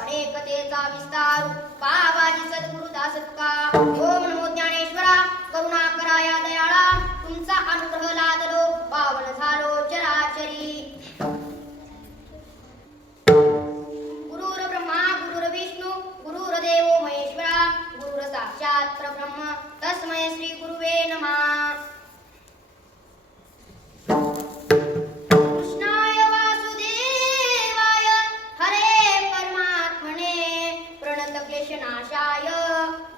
अनेकतेचा विस्तार बाबाजी सद्गुरुदास तुका. ओम नमो ज्ञानेश्वरा करुणा करा या दयाळा, तुमचा अनुग्रह लादलो पावन झालो चराचरी. गुरुर ब्रह्मा गुरुर्विष्णू गुरुर्देवो महेश्वरा गुरुर साक्षात परब्रह्म तस्मै श्री गुरुवे नमः. कृष्णाय वासुदेवाय हरे परमात्मने प्रणत क्लेशनाशाय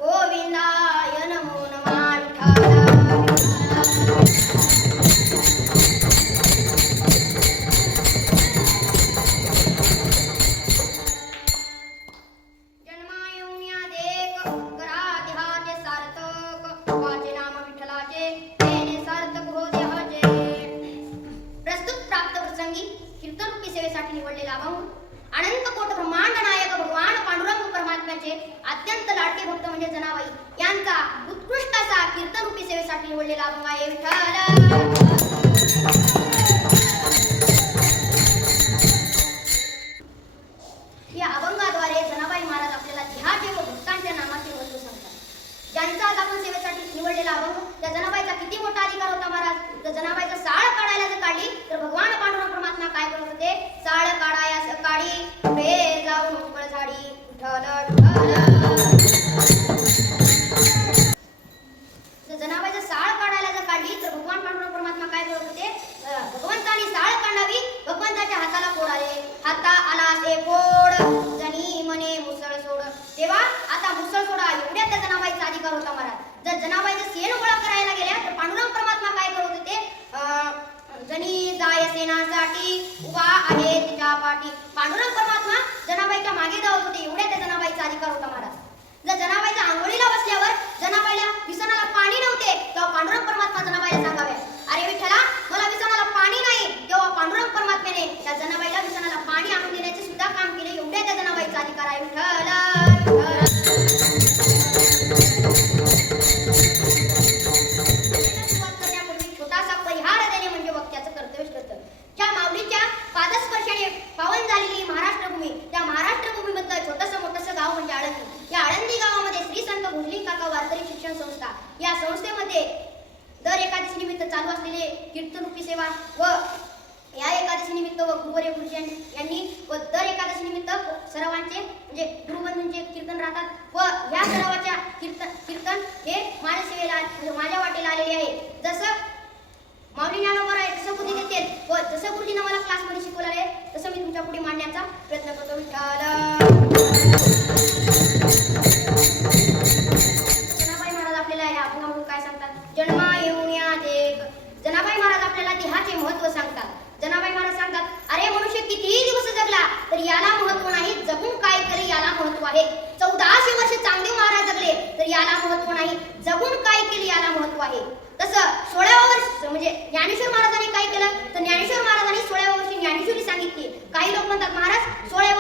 गोविंदाय नमो नमः. जन्मायुण्यादेक करा देहाचे सार्थक वाचे नाम विठ्ठलाचे तेने सार्थक हो देहाचे. प्रस्तुत प्राप्त प्रसंगी कीर्तनरूपी सेवेसाठी निवडलेला अभंग अनंत कोट ब्रह्मांड नायक भगवान पांडुरंग परमात्म्याचे अत्यंत लाडके भक्त म्हणजे जनाबाई यांचा उत्कृष्ट असा कीर्तनरूपी सेवेसाठी निवडलेला अभंग आहे. विठ्ठल या अभंगाद्वारे जनाबाई महाराज आपल्याला ध्यान व भक्तांच्या नामाचे महत्व सांगतात. ज्यांचा आज आपण सेवेसाठी निवडलेला अभंग त्या जनाबाईचा किती मोठा अधिकार होता महाराज. तर जनाबाईचा साळ काढायला जर काढली तर भगवान पांडुरंग परमात्मा काय करत होते. साळ काढाया सकाळी पुढे जाऊन उकळ झाडी जनाबाईचा साळ काढायला जर काढली तर भगवान पांडुरंग परमात्मा काय करत होते. भगवंतानी साळ काढावी भगवंताच्या हाताला फोड आले. हाता आला ते फोड जनी म्हणे मुसळ सोड. तेव्हा आता मुसळ सोडा एवढ्या त्या जनाबाईचा अधिकार होता महाराज. जर जनाबाईचं सेन गोळा करायला गेल्या तर पांडुरंग परमात्मा काय करत होते. जनी जाय सेनासाठी उभा आहे तिच्या पाठी. पांडुरंग परमात्मा जनाबाईच्या मागे धावत होते. एवढ्या त्या जनाबाईचा अधिकार होता महाराज. जर जनाबाईच्या आंघोळीला बसल्यावर जनाबाईला विसनाला पाणी नव्हते तेव्हा पांडुरंग परमात्मा जनाबाईला सांगावे, अरे विठ्ठला मला विसनाला पाणी नाही. तेव्हा पांडुरंग परमात्म्याने त्या जनाबाईला विसनाला पाणी आणून देण्याचे सुद्धा काम केले. एवढ्या त्या जनाबाईचा अधिकार आहे. विठ्ठल सुरुवात करण्यापूर्वी छोटासा परिहार देणे म्हणजे वक्त्याचं कर्तव्य ठरतं. ज्या माऊलीच्या पादस्पर्शाने पावन झालेली महाराष्ट्रभूमी त्या महाराष्ट्रभूमीबद्दल छोटंसं मोठंसं गाव म्हणजे आळंदी. या आळंदी गावामध्ये श्री संत भोजलिंग काका वारकरी शिक्षण संस्था या संस्थेमध्ये दर एकादशी निमित्त चालू असलेले कीर्तनरूपी सेवा व या एकादशी निमित्त व गुरुवर्य गुरुजी यांनी व दर एकादशी निमित्त सरावांचे म्हणजे गुरुबंधूंचे कीर्तन राहतात व या सरावाच्या कीर्तन हे माझ्या सेवेला माझ्या वाटेला आलेले आहे. जसं माऊली ज्ञानोबा आहे तसं बुद्धी देते व जसं गुरुजीनं मला क्लासमध्ये शिकवलं आहे तसं मी तुमच्या पुढे मांडण्याचा प्रयत्न करतो. जनाबाई महाराज आपल्याला या अभंगामधून काय सांगतात. जन्मा येऊन या देख. जनाबाई महाराज आपल्याला देहाचे महत्व सांगतात. जनाबाई महाराज सांगतात, अरे मनुष्य कितीही दिवस जगला तर याला महत्व नाही, जगून काय केले याला महत्व आहे. 1400 वर्ष चांगदेव महाराज जगले तर याला महत्व नाही, जगून काय केले याला महत्व आहे. तसं 16व्या वर्ष म्हणजे ज्ञानेश्वर महाराजांनी काय केलं तर ज्ञानेश्वर महाराजांनी 16व्या वर्षी ज्ञानेश्वरी सांगितली. काही लोक म्हणतात महाराज 16